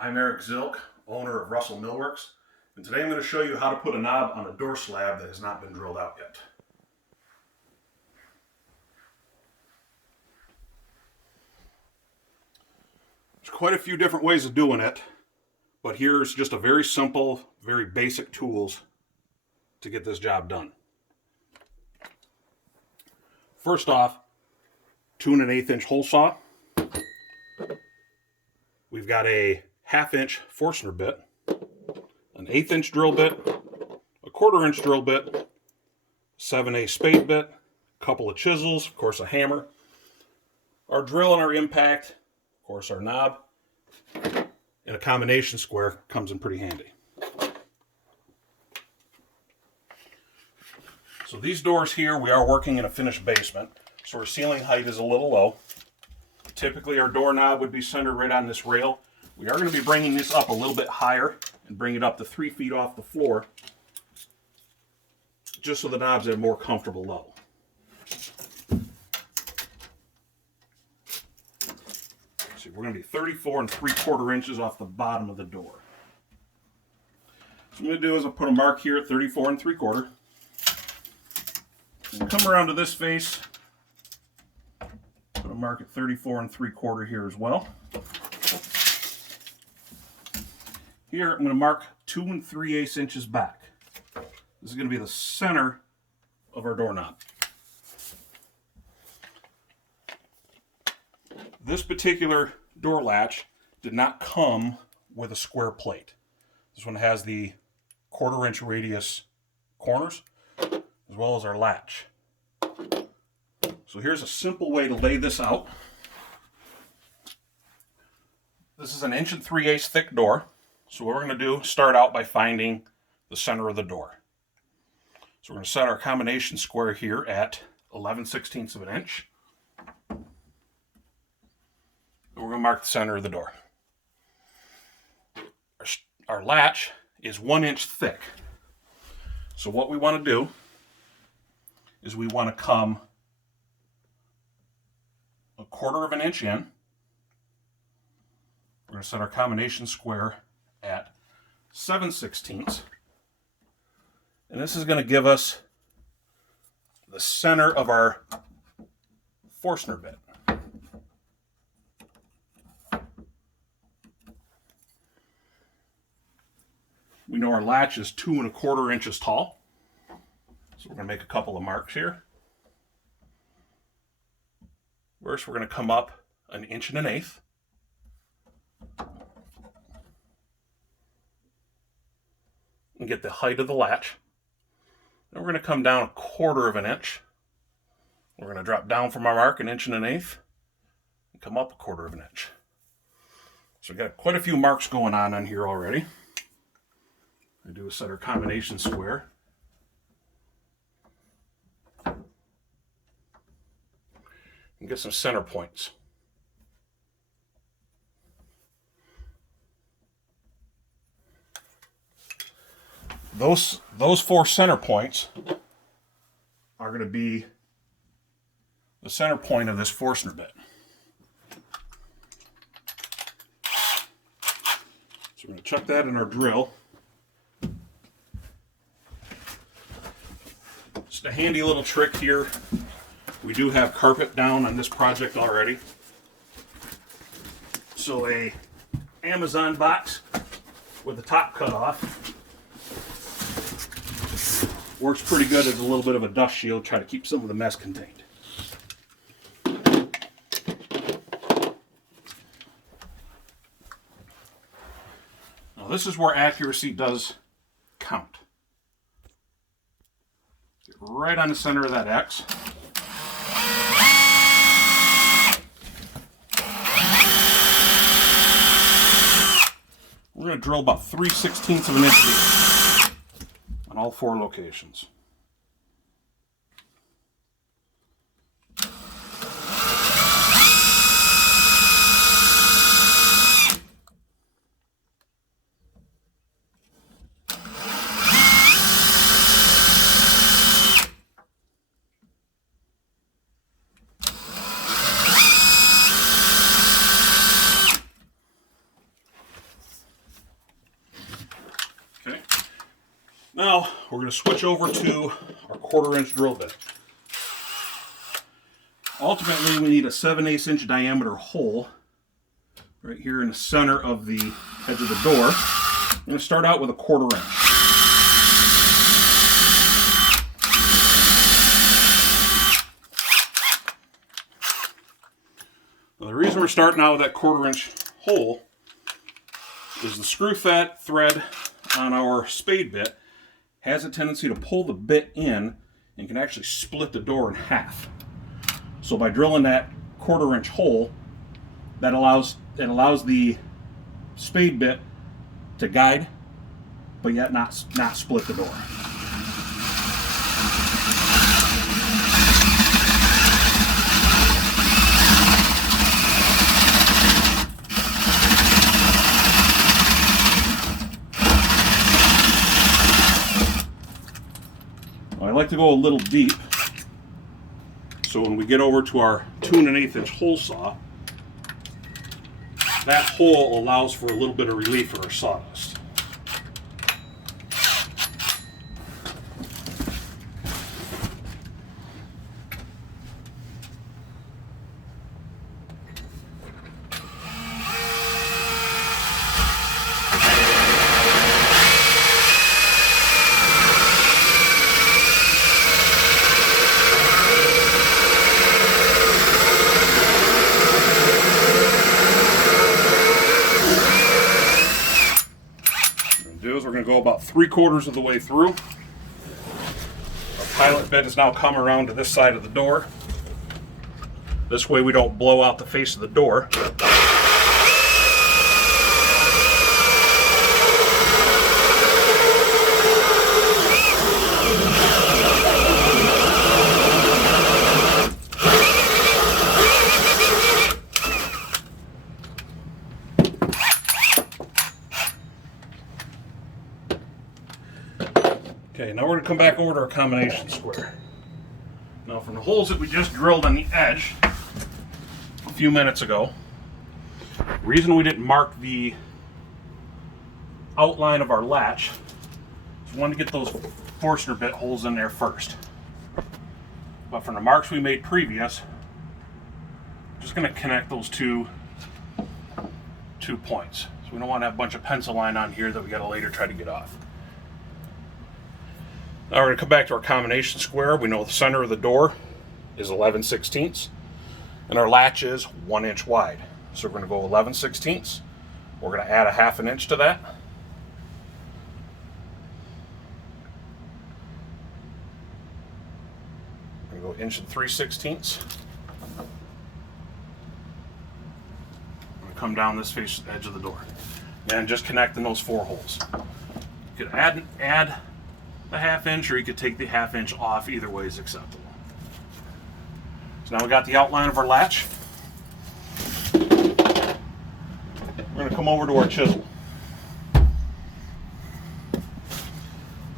I'm Eric Zilk, owner of Russell Millworks, and today I'm going to show you how to put a knob on a door slab that has not been drilled out yet. There's quite a few different ways of doing it, but here's just a very simple, very basic tools to get this job done. First off, 2 1/8 inch hole saw. We've got a 1/2 inch Forstner bit, an 1/8 inch drill bit, a 1/4 inch drill bit, 7/8 spade bit, a couple of chisels, of course a hammer, our drill and our impact, of course our knob, and a combination square comes in pretty handy. So these doors here, we are working in a finished basement, so our ceiling height is a little low. Typically our doorknob would be centered right on this rail. We are going to be bringing this up a little bit higher and bring it up to 3 feet off the floor, just so the knob's at a more comfortable level. See, we're going to be 34 3/4 inches off the bottom of the door. So what I'm going to do is I'll put a mark here at 34 3/4. We'll come around to this face, put a mark at 34 3/4 here as well. Here I'm going to mark 2 3/8 inches back. This is going to be the center of our doorknob. This particular door latch did not come with a square plate. This one has the 1/4 inch radius corners, as well as our latch. So here's a simple way to lay this out. This is an 1 3/8 thick door. So what we're going to do, start out by finding the center of the door. So we're going to set our combination square here at 11/16 of an inch. And we're going to mark the center of the door. Our latch is 1 inch thick. So what we want to do is we want to come 1/4 inch in. We're going to set our combination square at 7/16. And this is going to give us the center of our Forstner bit. We know our latch is 2 1/4 inches tall. So we're going to make a couple of marks here. First, we're going to come up 1 1/8 inches. And get the height of the latch. Then we're going to come down 1/4 inch. We're going to drop down from our mark 1 1/8 inches and come up 1/4 inch. So we've got quite a few marks going on here already. I do a set our combination square. And get some center points. Those 4 center points are going to be the center point of this Forstner bit. So we're going to chuck that in our drill. Just a handy little trick here. We do have carpet down on this project already. So a Amazon box with the top cut off works pretty good as a little bit of a dust shield, try to keep some of the mess contained. Now this is where accuracy does count. Get right on the center of that X. We're going to drill about 3/16 of an inch deep on all 4 locations. Now we're going to switch over to our 1/4" drill bit. Ultimately, we need a 7/8 inch diameter hole right here in the center of the edge of the door. I'm going to start out with a 1/4". Now, the reason we're starting out with that 1/4" hole is the screw thread on our spade bit has a tendency to pull the bit in and can actually split the door in half. So by drilling that 1/4" hole, that allows the spade bit to guide, but yet not split the door. I like to go a little deep, so when we get over to our 2 1/8 inch hole saw, that hole allows for a little bit of relief for our sawdust. We're going to go about 3/4 of the way through. Our pilot bit has now come around to this side of the door. This way we don't blow out the face of the door. Okay, now we're going to come back over to our combination square. Now from the holes that we just drilled on the edge a few minutes ago, the reason we didn't mark the outline of our latch is we wanted to get those Forstner bit holes in there first. But from the marks we made previous, I'm just going to connect those two points. So we don't want to have a bunch of pencil line on here that we got to later try to get off. Now we're going to come back to our combination square. We know the center of the door is 11/16 and our latch is 1 inch wide. So we're going to go 11/16. We're going to add a 1/2 inch to that. We're going to go 1 3/16. I'm going to come down this face edge of the door and just connecting those 4 holes. You could add a 1/2 inch, or you could take the 1/2 inch off. Either way is acceptable. So now we got the outline of our latch. We're going to come over to our chisel. I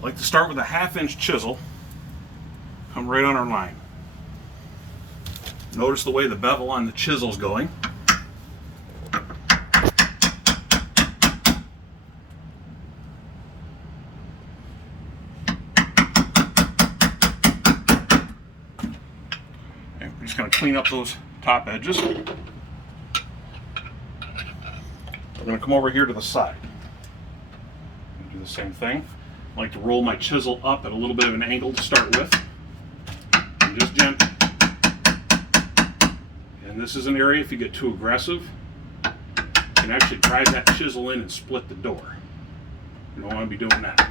like to start with a 1/2 inch chisel. Come right on our line. Notice the way the bevel on the chisel is going. We're just going to clean up those top edges. We're going to come over here to the side. Do the same thing. I like to roll my chisel up at a little bit of an angle to start with. And just gently. And this is an area, if you get too aggressive, you can actually drive that chisel in and split the door. You don't want to be doing that.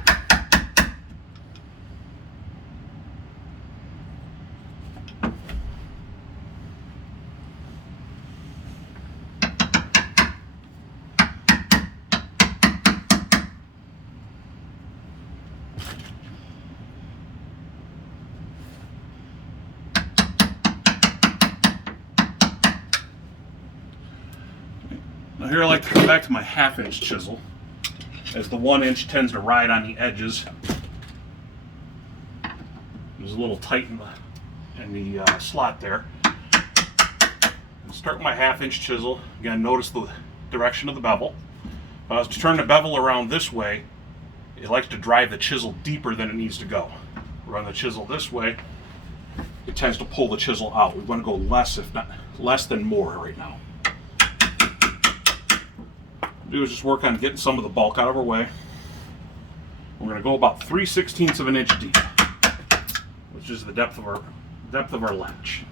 Now here I like to come back to my 1/2 inch chisel, as the 1 inch tends to ride on the edges. There's a little tight in the slot there. I'll start with my 1/2 inch chisel. Again, notice the direction of the bevel. If I was to turn the bevel around this way, it likes to drive the chisel deeper than it needs to go. Run the chisel this way, it tends to pull the chisel out. We want to go less, if not less than more right now. Do is just work on getting some of the bulk out of our way. We're going to go about 3/16 of an inch deep, which is the depth of our latch.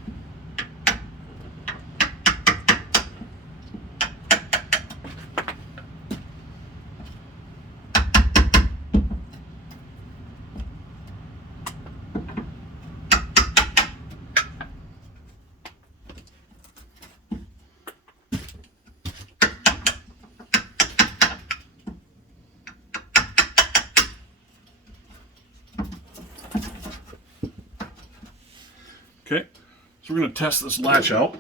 Okay, so we're going to test this latch out.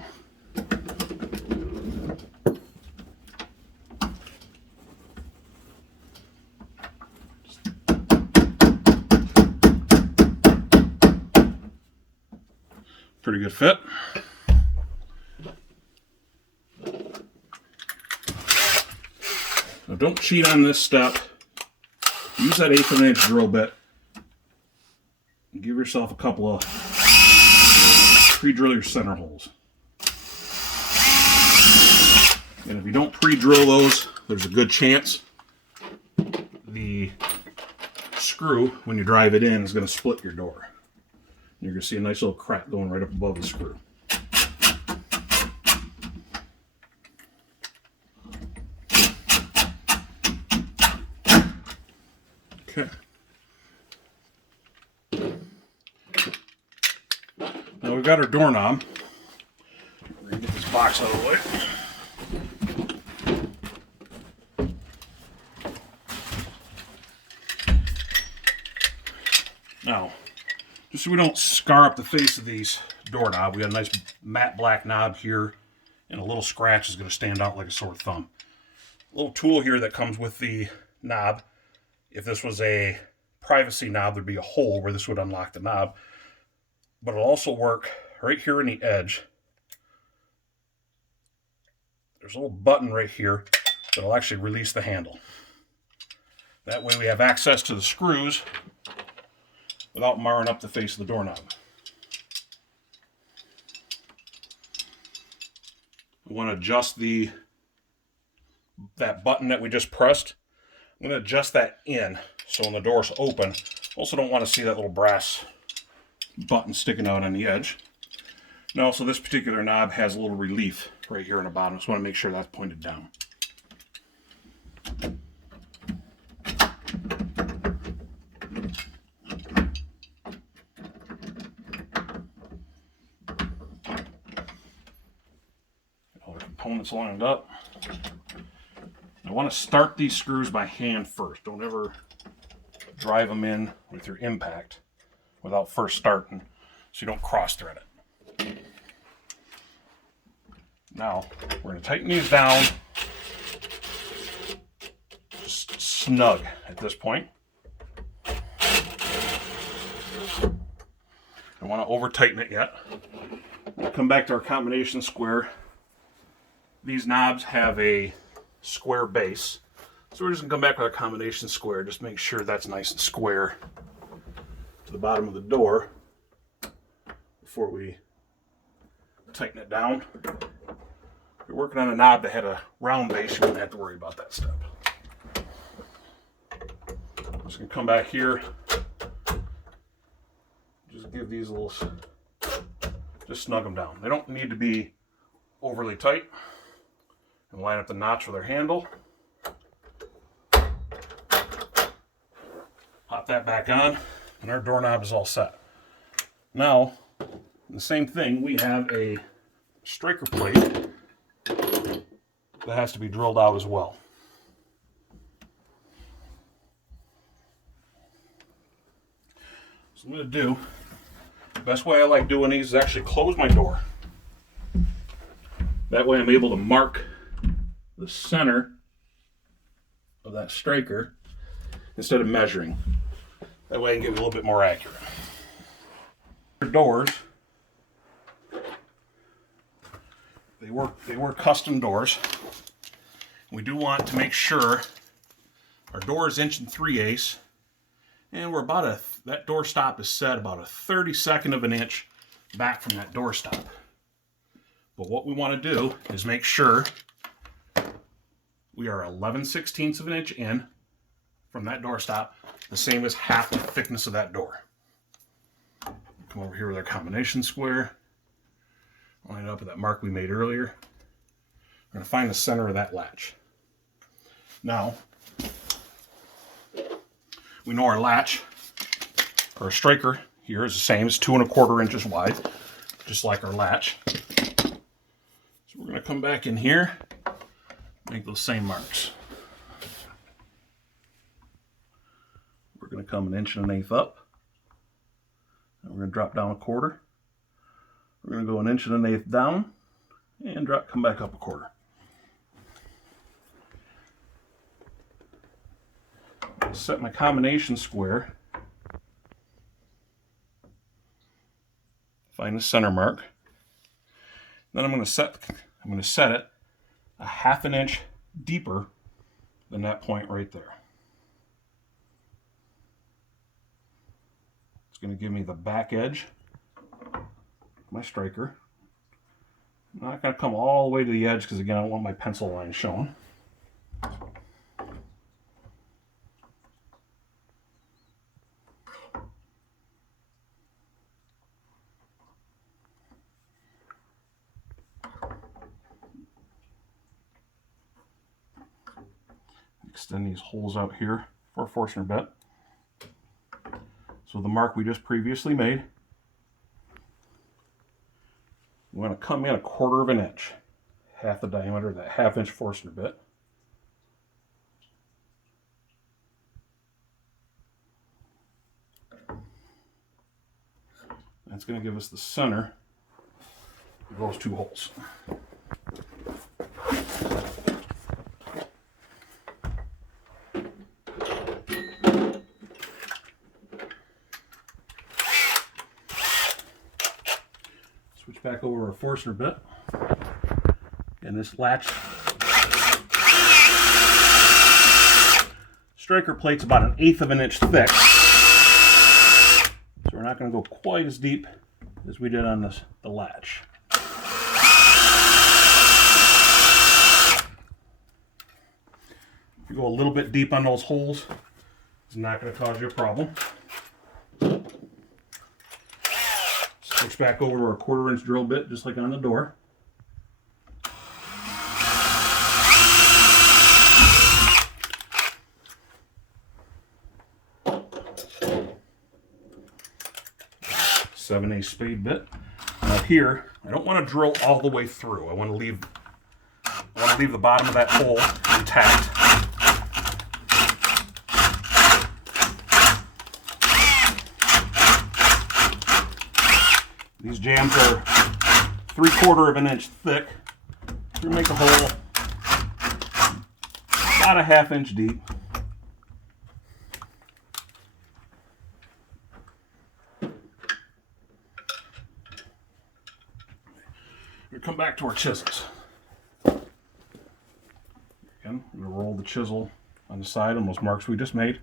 Pretty good fit. Now don't cheat on this step. Use that 1/8 of an inch drill bit. And give yourself a couple of pre-drill your center holes. And if you don't pre-drill those, there's a good chance the screw, when you drive it in, is going to split your door. You're going to see a nice little crack going right up above the screw. Okay. Now we've got our doorknob. We're going to get this box out of the way. Now, just so we don't scar up the face of these doorknob, we got a nice matte black knob here, and a little scratch is going to stand out like a sore thumb. A little tool here that comes with the knob. If this was a privacy knob, there'd be a hole where this would unlock the knob. But it'll also work right here in the edge. There's a little button right here that'll actually release the handle. That way we have access to the screws without marring up the face of the doorknob. I want to adjust that button that we just pressed. I'm going to adjust that in so when the door's open. Also don't want to see that little brass button sticking out on the edge. And also this particular knob has a little relief right here on the bottom. Just want to make sure that's pointed down. All the components lined up. I want to start these screws by hand first. Don't ever drive them in with your impact without first starting, so you don't cross thread it. Now, we're going to tighten these down just snug at this point. Don't want to over tighten it yet. We'll come back to our combination square. These knobs have a square base, so we're just going to come back with our combination square. Just make sure that's nice and square to the bottom of the door before we tighten it down. If you're working on a knob that had a round base, you wouldn't have to worry about that step. I'm just going to come back here, just give these a little, just snug them down. They don't need to be overly tight. And line up the notch with our handle. Pop that back on, and our doorknob is all set. Now, the same thing, we have a striker plate that has to be drilled out as well. So I'm going to do, the best way I like doing these is actually close my door. That way I'm able to mark the center of that striker instead of measuring. That way I can get a little bit more accurate. Doors, they were custom doors. We do want to make sure Our door is 1 3/8, and we're about that door stop is set about 1/32 of an inch back from that door stop. But what we want to do is make sure we are 11/16 of an inch in from that door stop, the same as half the thickness of that door. Come over here with our combination square, line it up with that mark we made earlier. We're going to find the center of that latch. Now, we know our latch, or our striker here, is the same. It's 2 1/4 inches wide, just like our latch. So we're going to come back in here, make those same marks. We're going to come 1 1/8 up, and we're going to drop down 1/4. We're going to go 1 1/8 down, and come back up 1/4. Set my combination square, find the center mark. Then I'm going to set it a 1/2 inch deeper than that point right there. It's going to give me the back edge of my striker. I'm not going to come all the way to the edge because, again, I don't want my pencil line shown. Extend these holes out here for a Forstner bit. So the mark we just previously made, we're going to come in 1/4 of an inch, half the diameter of that 1/2 inch Forstner bit. That's going to give us the center of those 2 holes. Switch back over our Forstner bit, and this latch striker plate's about 1/8 of an inch thick, so we're not going to go quite as deep as we did on the latch. If you go a little bit deep on those holes, it's not going to cause you a problem. Switch back over to our 1/4 inch drill bit, just like on the door. .7/8 spade bit. Now here, I don't want to drill all the way through. I want to leave the bottom of that hole intact. These jams are 3/4 of an inch thick. We make a hole about a 1/2 inch deep. We come back to our chisels. Again, I'm going to roll the chisel on the side on those marks we just made.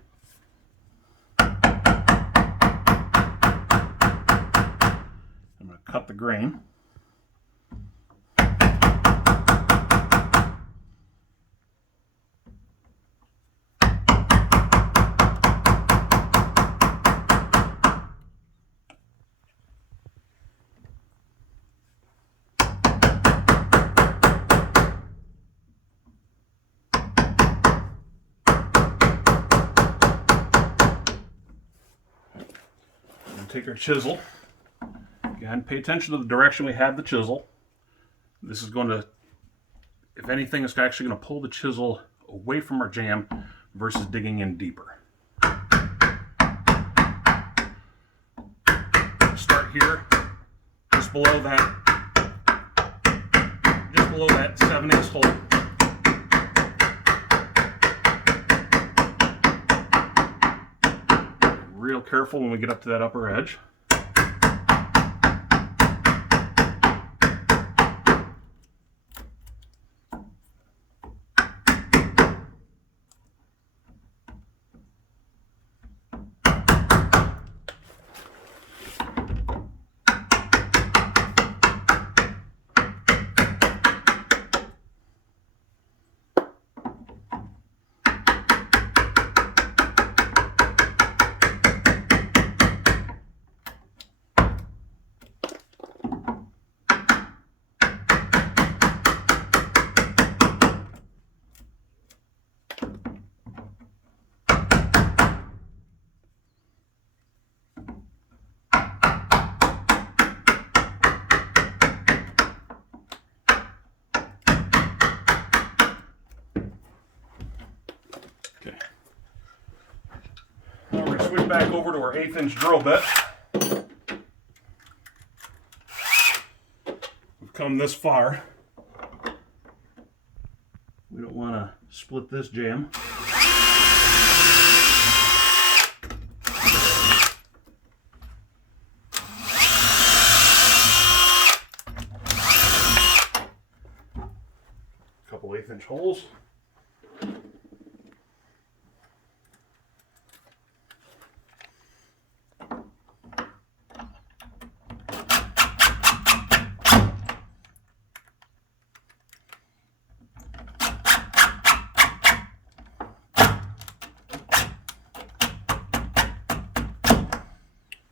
Cut the grain. We'll take our chisel. Again, pay attention to the direction we have the chisel. This is going to, if anything, it's actually going to pull the chisel away from our jam versus digging in deeper. Start here, just below that 7/8 hole. Real careful when we get up to that upper edge. switch back over to our 1/8 inch drill bit. We've come this far. We don't want to split this jam. Couple 1/8 inch holes.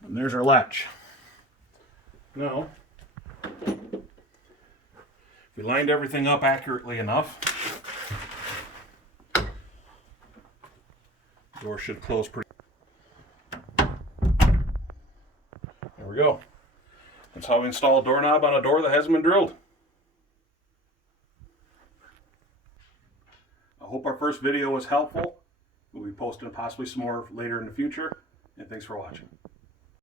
And there's our latch. Now, if we lined everything up accurately enough, the door should close pretty. There we go. That's how we install a doorknob on a door that hasn't been drilled. I hope our first video was helpful. We'll be posting possibly some more later in the future, and thanks for watching.